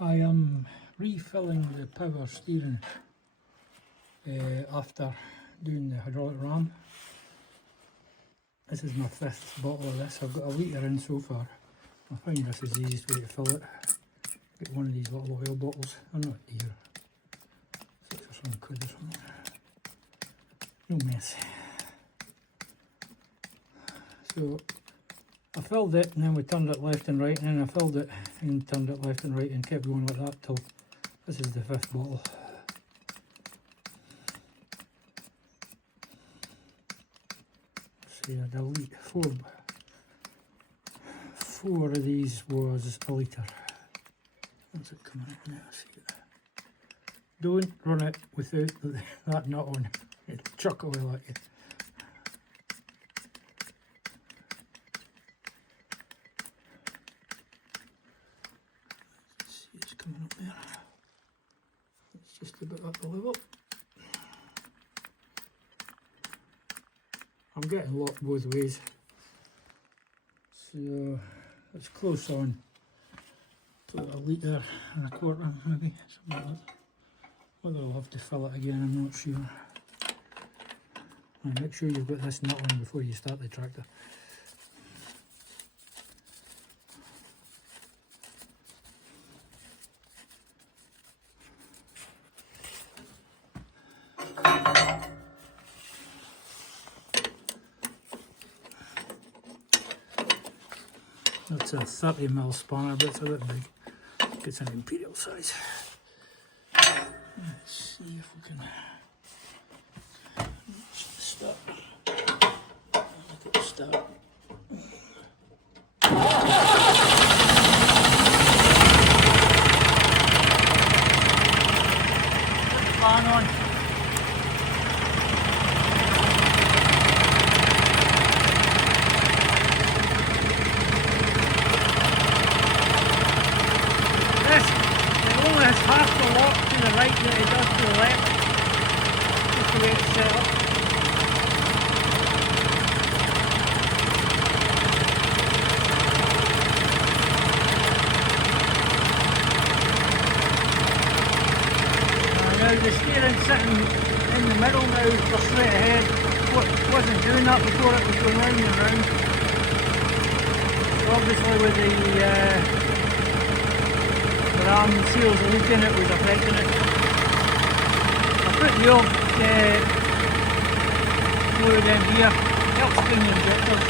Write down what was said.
I am refilling the power steering after doing the hydraulic ram. This is my 5th bottle of this. I've got a litre in so far. I find this is the easiest way to fill it. Get one of these little oil bottles. They're not dear. 6 or 7 quid or something. No mess. So I filled it and then we turned it left and right, and then I filled it and turned it left and right and kept going like that till this is the 5th bottle. So yeah, the litre, four of these was a litre. What's it coming out now? See it. Don't run it without that nut on. It'll chuck away like it. See, it's coming up there. It's just about at the level. I'm getting locked both ways, so it's close on to a litre and a quarter, maybe something like that. Whether I'll have to fill it again, I'm not sure. And make sure you've got this nut on before you start the tractor. That's a 30mm spanner, but it's a bit big. It's an imperial size. Let's see if we can start. Look at the start. Fan on. It has half the lock to the right that it does to the left, just the way it's set up. Now the steering's sitting in the middle now for straight ahead. It wasn't doing that before, it was going round and round. So obviously with the ram seals leaking, it was affecting it. I put the old fluid in here, helps clean the injectors.